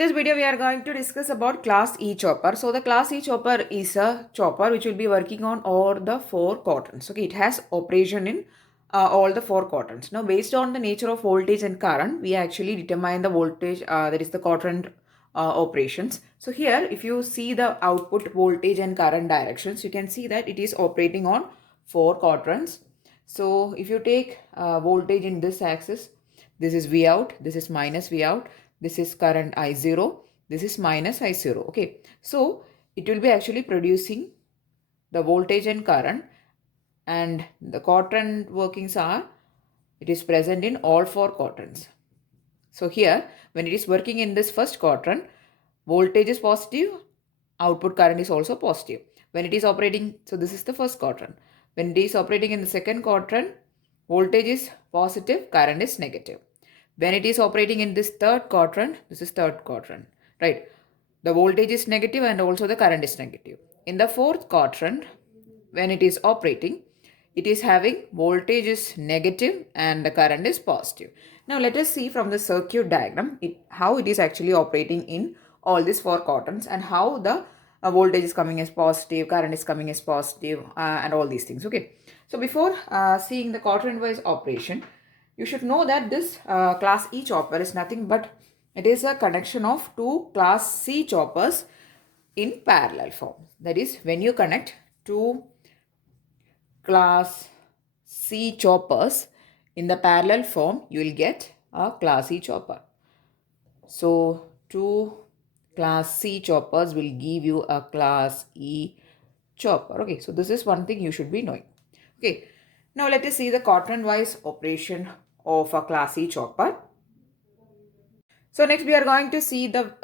this video, we are going to discuss about class E chopper. So the class E chopper is a chopper which will be working on all the four quadrants. Okay, it has operation in all the four quadrants. Now, based on the nature of voltage and current, we actually determine the voltage, that is the quadrant operations. So here, if you see the output voltage and current directions, you can see that it is operating on four quadrants. So if you take voltage in this axis, this is V out, this is minus V out, this is current I0, this is minus I0. Okay, so it will be actually producing the voltage and current, and the quadrant workings are, it is present in all four quadrants. So here, when it is working in this first quadrant, voltage is positive, output current is also positive. When it is operating, so this is the first quadrant. When it is operating in the second quadrant, voltage is positive, current is negative. When it is operating in this third quadrant, this is third quadrant, right? The voltage is negative and also the current is negative. In the fourth quadrant, when it is operating, it is having voltage is negative and the current is positive. Now let us see from the circuit diagram how it is actually operating in all these four quadrants, and how the voltage is coming as positive, current is coming as positive, and all these things. Okay, so before seeing the quadrant wise operation, you should know that this class E chopper is nothing but it is a connection of two class C choppers in parallel form. That is, when you connect two class C choppers in the parallel form, you will get a class E chopper. So two class C choppers will give you a class E chopper. Okay, so this is one thing you should be knowing. Okay, now let us see the quadrant wise operation of a class E chopper. So next we are going to see the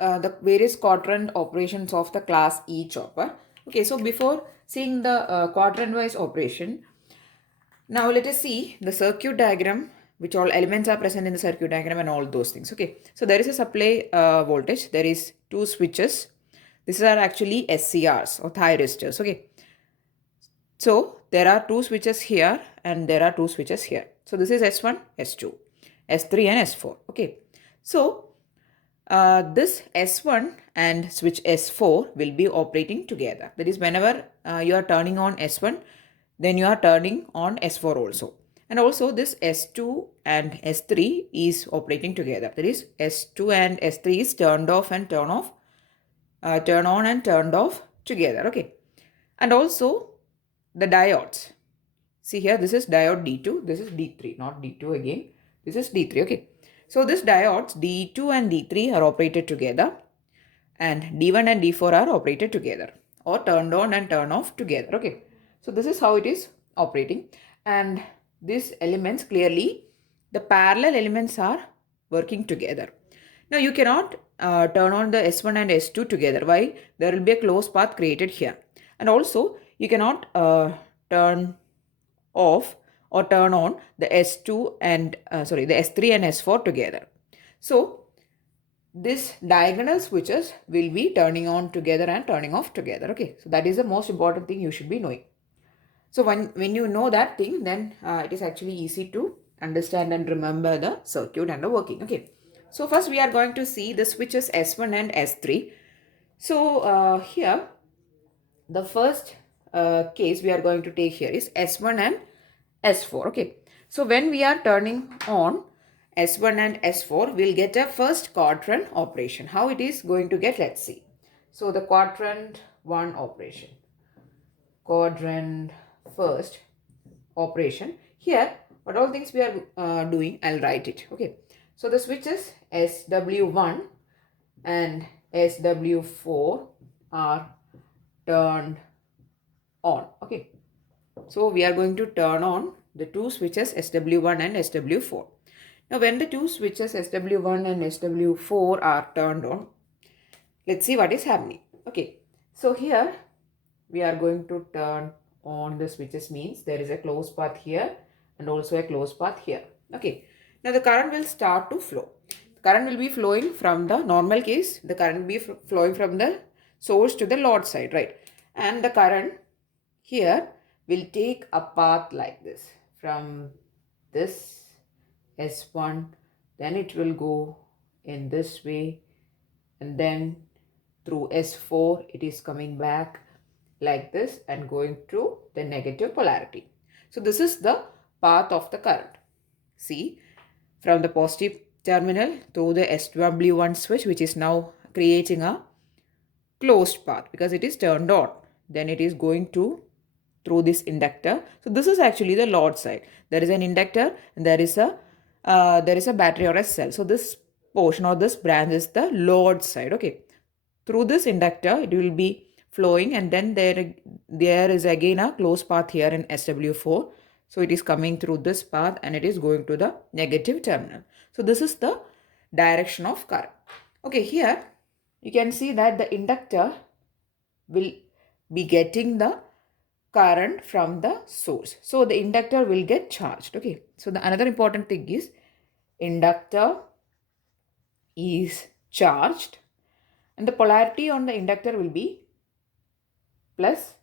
various quadrant operations of the class E chopper. Okay, so before seeing the quadrant wise operation, now let us see the circuit diagram, which all elements are present in the circuit diagram and all those things. Okay, so there is a supply voltage, there is two switches. These are actually SCRs or thyristors. Okay, so there are two switches here and there are two switches here. So this is S1, S2, S3 and S4. Okay, so this S1 and switch S4 will be operating together. That is, whenever you are turning on S1, then you are turning on S4 also. And also this S2 and S3 is operating together. That is, S2 and S3 is turned off and turn off, turn on and turned off together. Okay, and also the diodes. See here, this is diode D2, this is D3, not D2 again. This is D3. Okay, so this diodes D2 and D3 are operated together, and D1 and D4 are operated together or turned on and turn off together. Okay, so this is how it is operating, and these elements, clearly the parallel elements are working together. Now you cannot turn on the S1 and S2 together. Why? There will be a closed path created here, and also you cannot turn off or turn on the S2 and the S3 and S4 together. So this diagonal switches will be turning on together and turning off together. Okay, so that is the most important thing you should be knowing. So when you know that thing, then it is actually easy to understand and remember the circuit and the working. Okay, so first we are going to see the switches S1 and S3. So here the first case we are going to take here is S1 and S4. Okay, so when we are turning on S1 and S4, we'll get a first quadrant operation. How it is going to get, let's see. So the quadrant 1 operation, quadrant first operation. Here, what all things we are doing, I'll write it. Okay, so the switches SW1 and SW4 are turned on. Okay, so we are going to turn on the two switches SW1 and SW4. Now when the two switches SW1 and SW4 are turned on, let's see what is happening. Okay, so here we are going to turn on the switches, means there is a closed path here and also a closed path here. Okay, now the current will start to flow. The current will be flowing from the normal case, the current will be flowing from the source to the load side, right? And the current here will take a path like this from this S1, then it will go in this way and then through S4 it is coming back like this and going to the negative polarity. So this is the path of the current. See, from the positive terminal through the SW1 switch, which is now creating a closed path because it is turned on. Then it is going to through this inductor. So this is actually the load side. There is an inductor and there is a battery or a cell. So this portion or this branch is the load side. Okay. Through this inductor, it will be flowing, and then there is again a closed path here in SW4. So it is coming through this path and it is going to the negative terminal. So this is the direction of current. Okay, here you can see that the inductor will be getting the current from the source. So the inductor will get charged. Okay. So the another important thing is inductor is charged and the polarity on the inductor will be plus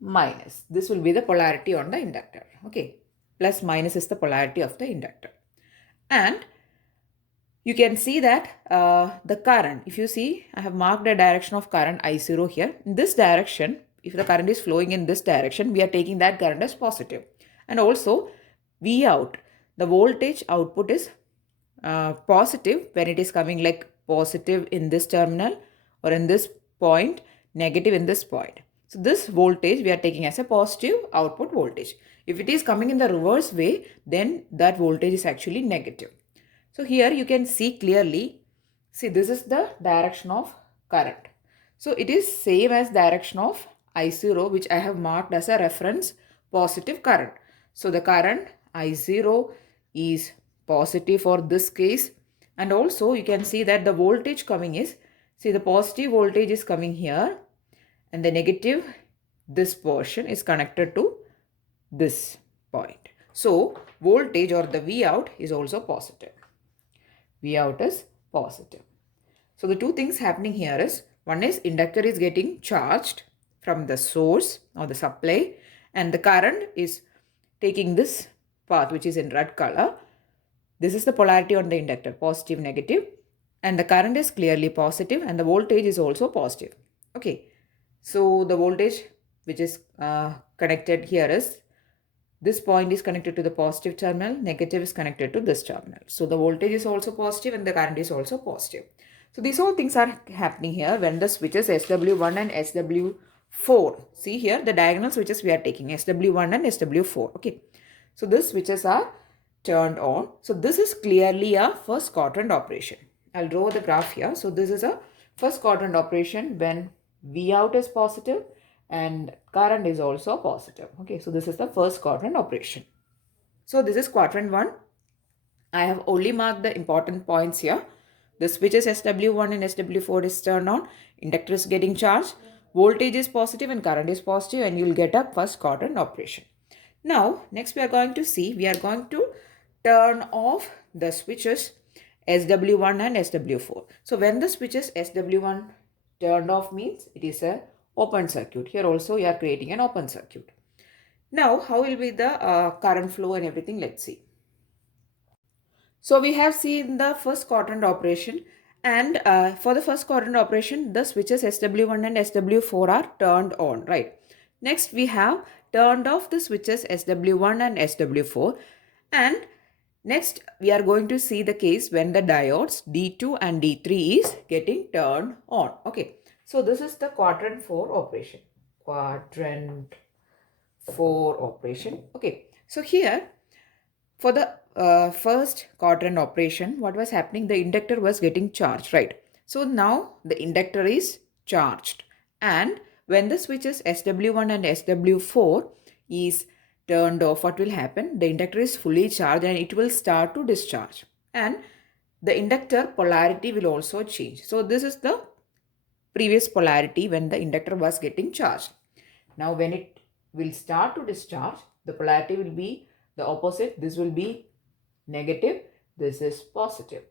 minus. This will be the polarity on the inductor. Okay. Plus minus is the polarity of the inductor. And you can see that the current, if you see, I have marked the direction of current I0 here. In this direction, if the current is flowing in this direction, we are taking that current as positive. And also, V out, the voltage output is positive when it is coming like positive in this terminal or in this point, negative in this point. So this voltage we are taking as a positive output voltage. If it is coming in the reverse way, then that voltage is actually negative. So here you can see clearly, see this is the direction of current. So it is same as direction of I0, which I have marked as a reference positive current. So the current I0 is positive for this case, and also you can see that the voltage coming is, see the positive voltage is coming here and the negative, this portion is connected to this point. So voltage or the V out is also positive. V out is positive. So the two things happening here is, one is inductor is getting charged from the source or the supply, and the current is taking this path which is in red color. This is the polarity on the inductor, positive, negative, and the current is clearly positive and the voltage is also positive. Okay, so the voltage which is connected here is, this point is connected to the positive terminal, negative is connected to this terminal. So the voltage is also positive and the current is also positive. So these all things are happening here when the switches SW1 and SW4. See here the diagonal switches we are taking, SW1 and SW4. Okay. So these switches are turned on. So this is clearly a first quadrant operation. I'll draw the graph here. So this is a first quadrant operation when V out is positive and current is also positive. Okay, so this is the first quadrant operation. So this is quadrant 1. I have only marked the important points here. The switches SW1 and SW4 is turned on, inductor is getting charged, voltage is positive and current is positive, and you will get a first quadrant operation. Now, next we are going to turn off the switches SW1 and SW4. So when the switches SW1 turned off means it is a open circuit. Here also you are creating an open circuit. Now, how will be the current flow and everything? Let's see. So we have seen the first quadrant operation, and for the first quadrant operation, the switches SW1 and SW4 are turned on, right? Next, we have turned off the switches SW1 and SW4, and next we are going to see the case when the diodes D2 and D3 is getting turned on. Okay, so this is the quadrant 4 operation. Quadrant 4 operation. Okay, so here for the first quadrant operation, what was happening? The inductor was getting charged, right? So now the inductor is charged, and when the switches SW1 and SW4 is turned off, what will happen? The inductor is fully charged and it will start to discharge, and the inductor polarity will also change. So this is the previous polarity when the inductor was getting charged. Now when it will start to discharge, the polarity will be the opposite. This will be negative, this is positive,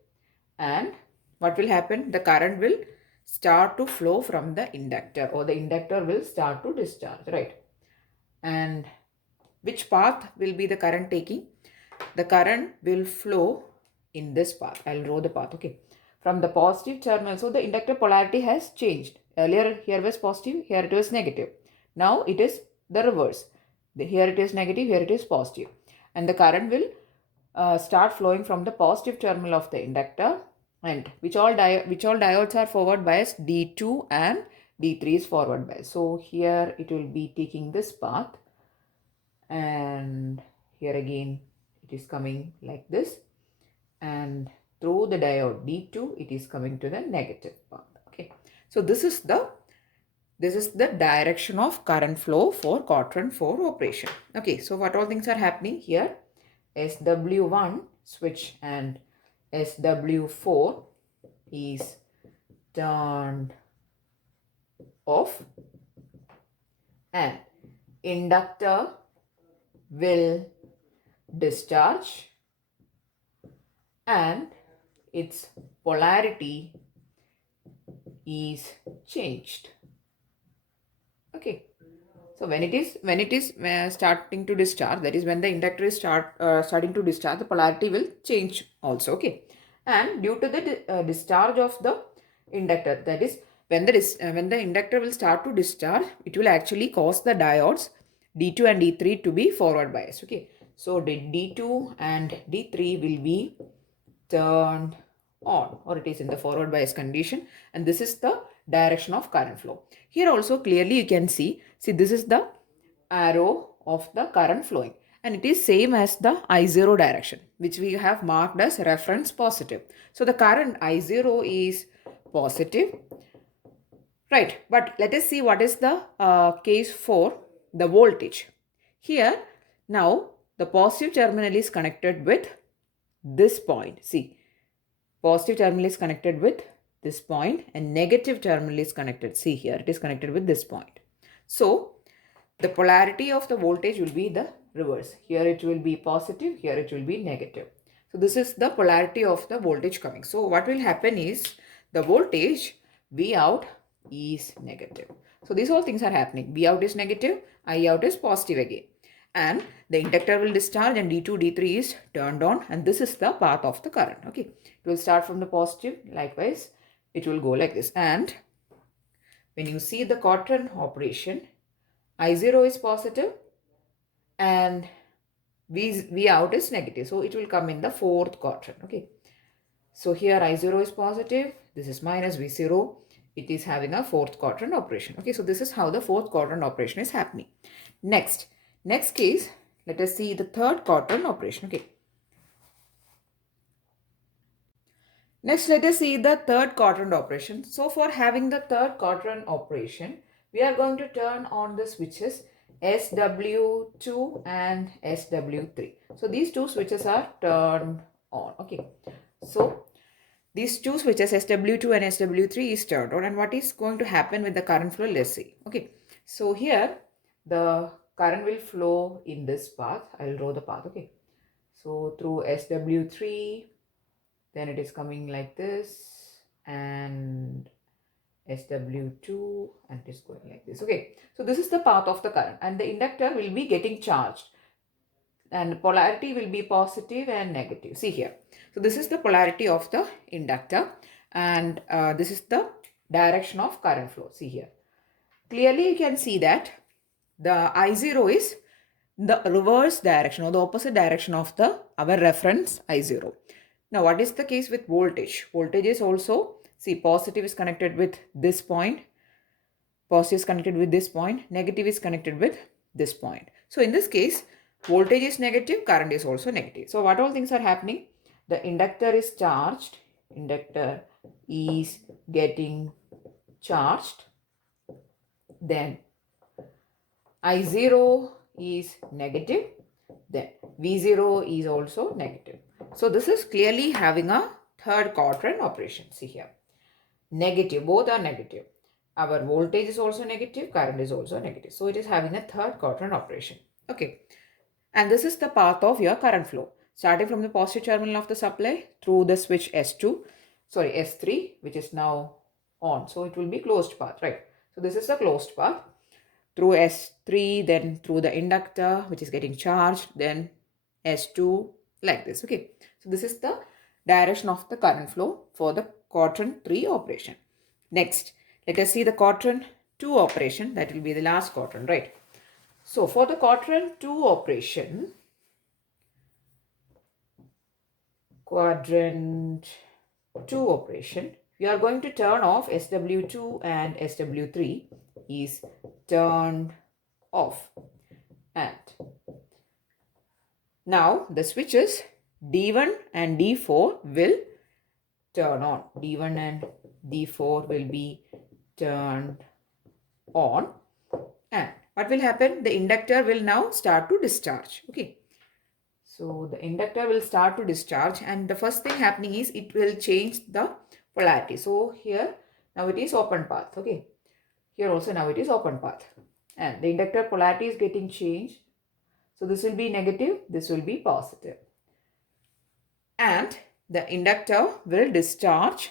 and what will happen? The current will start to flow from the inductor, or the inductor will start to discharge, right? And which path will be the current taking? The current will flow in this path. I'll draw the path. Okay, from the positive terminal. So the inductor polarity has changed. Earlier here was positive, here it was negative. Now it is the reverse. Here it is negative, here it is positive. And the current will start flowing from the positive terminal of the inductor, and which all diodes are forward biased? D2 and D3 is forward biased. So here it will be taking this path, and here again it is coming like this, and through the diode D2 it is coming to the negative path. Okay, so this is the direction of current flow for quadrant 4 operation. Okay, so what all things are happening here? SW1 switch and SW4 is turned off, and inductor will discharge and its polarity is changed. Okay, so when it is starting to discharge, that is when the inductor is starting to discharge, the polarity will change also. Okay, and due to the discharge of the inductor, that is when the inductor will start to discharge, it will actually cause the diodes D2 and D3 to be forward biased. Okay, so the D2 and D3 will be turned on, or it is in the forward bias condition, and this is the direction of current flow. Here also clearly you can see this is the arrow of the current flowing, and it is same as the I0 direction, which we have marked as reference positive. So the current I0 is positive, right? But let us see what is the case for the voltage. Here now the positive terminal is connected with this point. See, positive terminal is connected with this point and negative terminal is connected. See here, it is connected with this point. So the polarity of the voltage will be the reverse. Here it will be positive, here it will be negative. So this is the polarity of the voltage coming. So what will happen is the voltage V out is negative. So these all things are happening. V out is negative, I out is positive again. And the inductor will discharge and D2, D3 is turned on, and this is the path of the current. Okay, it will start from the positive, likewise it will go like this. And when you see the quadrant operation, I0 is positive and V out is negative. So it will come in the fourth quadrant. Okay, so here I0 is positive, this is minus V0. It is having a fourth quadrant operation. Okay, so this is how the fourth quadrant operation is happening. Next case, let us see the third quadrant operation. Okay, next let us see the third quadrant operation. So for having the third quadrant operation, we are going to turn on the switches SW2 and SW3. So these two switches are turned on. Okay, so these two switches SW2 and SW3 is turned on, and what is going to happen with the current flow? Let's see. Okay, so here the current will flow in this path. I will draw the path. Okay, so through SW3, then it is coming like this, and SW2, and it is going like this. Okay, so this is the path of the current, and the inductor will be getting charged, and polarity will be positive and negative. See here, so this is the polarity of the inductor, and this is the direction of current flow. See here, clearly you can see that the I0 is the reverse direction or the opposite direction of our reference I0. Now what is the case with voltage? Voltage is also, see, positive is connected with this point, positive is connected with this point, negative is connected with this point. So in this case, voltage is negative, current is also negative. So what all things are happening? The inductor is charged, inductor is getting charged, then I0 is negative, then V0 is also negative. So this is clearly having a third quadrant operation. See here, negative, both are negative. Our voltage is also negative, current is also negative. So it is having a third quadrant operation. Okay, and this is the path of your current flow, starting from the positive terminal of the supply through the switch S3, which is now on. So it will be closed path, right? So this is the closed path through S3, then through the inductor, which is getting charged, then S2, like this. Okay, so this is the direction of the current flow for the quadrant 3 operation. Next, let us see the quadrant 2 operation. That will be the last quadrant, right? So for the quadrant 2 operation, we are going to turn off SW2 and SW3 is turned off. And now the switches D1 and D4 will turn on. D1 and D4 will be turned on. And what will happen? The inductor will now start to discharge. Okay. So the inductor will start to discharge, and the first thing happening is it will change the polarity. So here now it is open path. Okay. Here also now it is open path. And the inductor polarity is getting changed. So this will be negative, this will be positive. And the inductor will discharge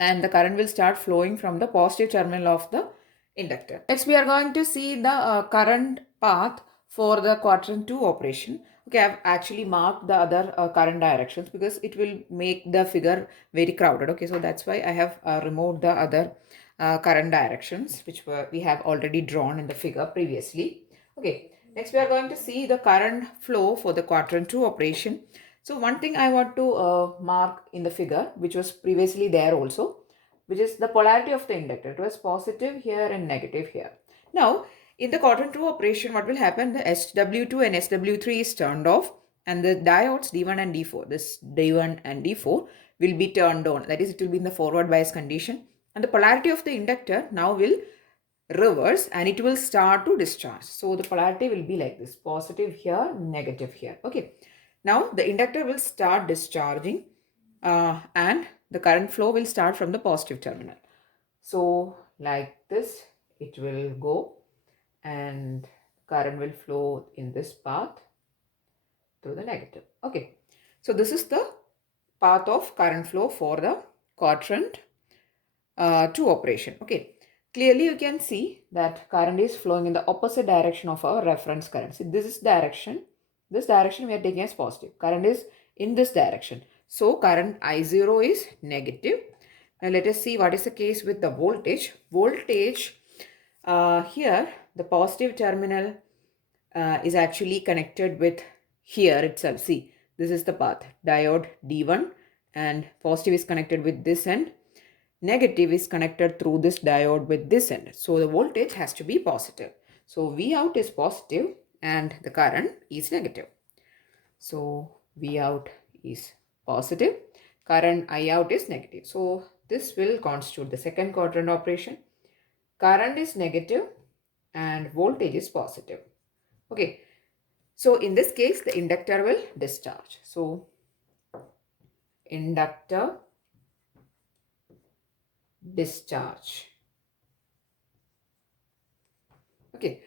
and the current will start flowing from the positive terminal of the inductor. Next, we are going to see the current path for the quadrant 2 operation. Okay, I've actually marked the other current directions because it will make the figure very crowded. Okay, so that's why I have removed the other current directions which we have already drawn in the figure previously. Okay, next we are going to see the current flow for the quadrant 2 operation. So one thing I want to mark in the figure, which was previously there also, which is the polarity of the inductor. It was positive here and negative here. Now, in the quadrant 2 operation, what will happen? The SW2 and SW3 is turned off and the diodes D1 and D4, this D1 and D4 will be turned on. That is, it will be in the forward bias condition. And the polarity of the inductor now will reverse and it will start to discharge. So the polarity will be like this, positive here, negative here. Okay. Now the inductor will start discharging and the current flow will start from the positive terminal. So like this, it will go and current will flow in this path through the negative. Okay. So this is the path of current flow for the quadrant 2 operation. Okay. Clearly you can see that current is flowing in the opposite direction of our reference current. See, this direction we are taking as positive. Current is in this direction. So current I0 is negative. Now let us see what is the case with the voltage. Voltage here, the positive terminal is actually connected with here itself. See, this is the path, diode D1 and positive is connected with this end. Negative is connected through this diode with this end. So the voltage has to be positive. So V out is positive and the current is negative. So V out is positive, current I out is negative. So this will constitute the second quadrant operation. Current is negative and voltage is positive. Okay. So in this case, the inductor will discharge. So inductor discharge. Okay.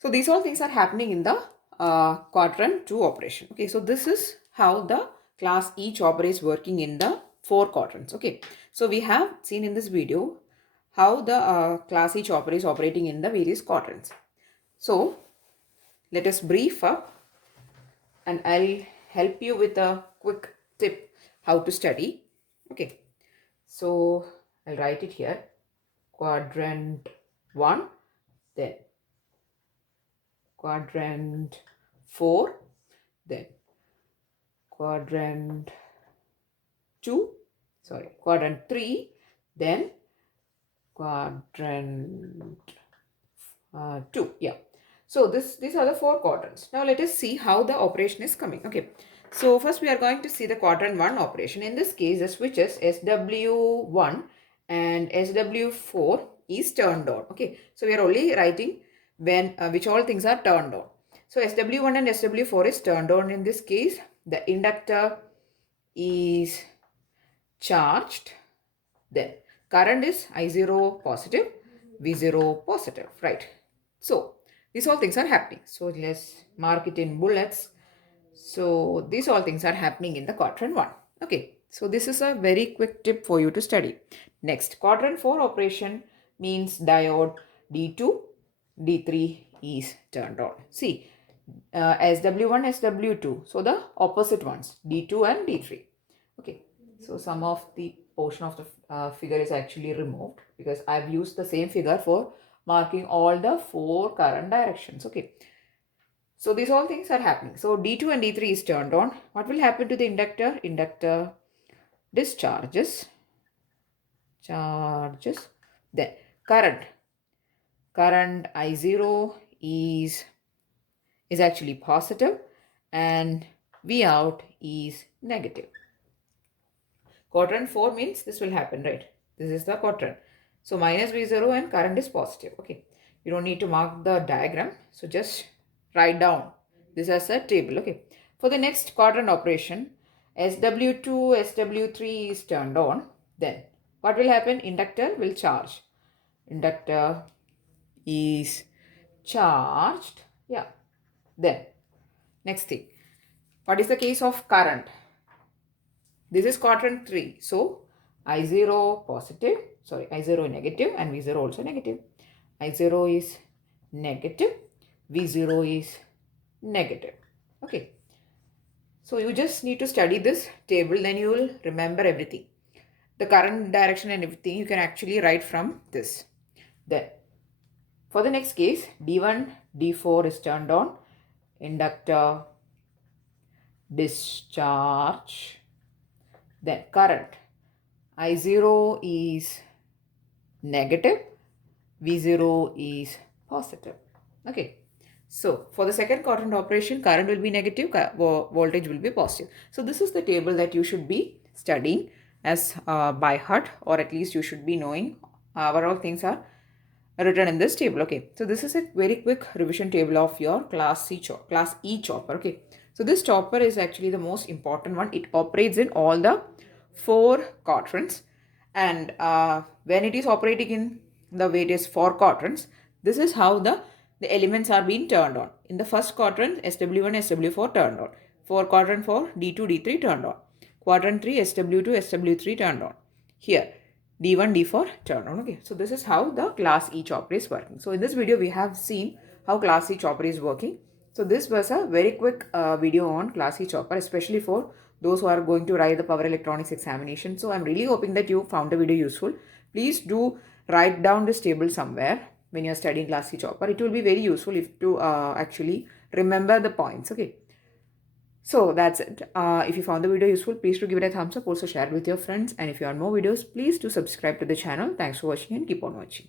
So these all things are happening in the quadrant 2 operation. Okay. So this is how the class E chopper is working in the 4 quadrants. Okay. So we have seen in this video how the class E chopper is operating in the various quadrants. So let us brief up and I'll help you with a quick tip how to study. Okay. So I'll write it here. Quadrant 1, then quadrant 4, then quadrant 3, then quadrant 2. Yeah. So these are the 4 quadrants. Now let us see how the operation is coming. Okay. So first we are going to see the quadrant 1 operation. In this case, the switches SW1 and SW4 is turned on. Okay. So we are only writing when which all things are turned on. So SW1 and SW4 is turned on. In this case, the inductor is charged. Then current is I0 positive, V0 positive, right? So these all things are happening. So let's mark it in bullets. So these all things are happening in the quadrant 1. Okay. So this is a very quick tip for you to study. Next, quadrant 4 operation means diode D2, D3 is turned on. See, SW1, SW2. So the opposite ones, D2 and D3. Okay. So some of the portion of the figure is actually removed because I've used the same figure for marking all the 4 current directions. Okay. So these all things are happening. So D2 and D3 is turned on. What will happen to the inductor? Inductor discharges, charges, then current I0 is actually positive and V out is negative. Quadrant 4 means this will happen, right? This is the quadrant. So minus V0 and current is positive. Okay. You don't need to mark the diagram. So just write down this as a table. Okay. For the next quadrant operation, SW2, SW3 is turned on. Then what will happen? Inductor will charge. Inductor is charged. Yeah. Then next thing. What is the case of current? This is quadrant 3. So I0 positive, sorry, I0 negative and V0 also negative. I0 is negative, V0 is negative. Okay. So you just need to study this table, then you will remember everything. The current direction and everything you can actually write from this. Then for the next case, D1, D4 is turned on. Inductor discharge. Then current I0 is negative, V0 is positive. Okay. So for the second quadrant operation, current will be negative, voltage will be positive. So this is the table that you should be studying as by heart, or at least you should be knowing what all things are written in this table. Okay. So this is a very quick revision table of your class E chopper. Okay. So this chopper is actually the most important one. It operates in all the 4 quadrants, and when it is operating in the various 4 quadrants, this is how the elements are being turned on. In the first quadrant, SW1, SW4 turned on. For quadrant 4, D2, D3 turned on. Quadrant 3, SW2, SW3 turned on. Here, D1, D4 turned on. Okay, so this is how the class E chopper is working. So in this video, we have seen how class E chopper is working. So this was a very quick video on class E chopper, especially for those who are going to write the power electronics examination. So I'm really hoping that you found the video useful. Please do write down this table somewhere when you're studying class E chopper. It will be very useful if to actually remember the points. Okay. So that's it. If you found the video useful, please do give it a thumbs up. Also share it with your friends. And if you want more videos, please do subscribe to the channel. Thanks for watching and keep on watching.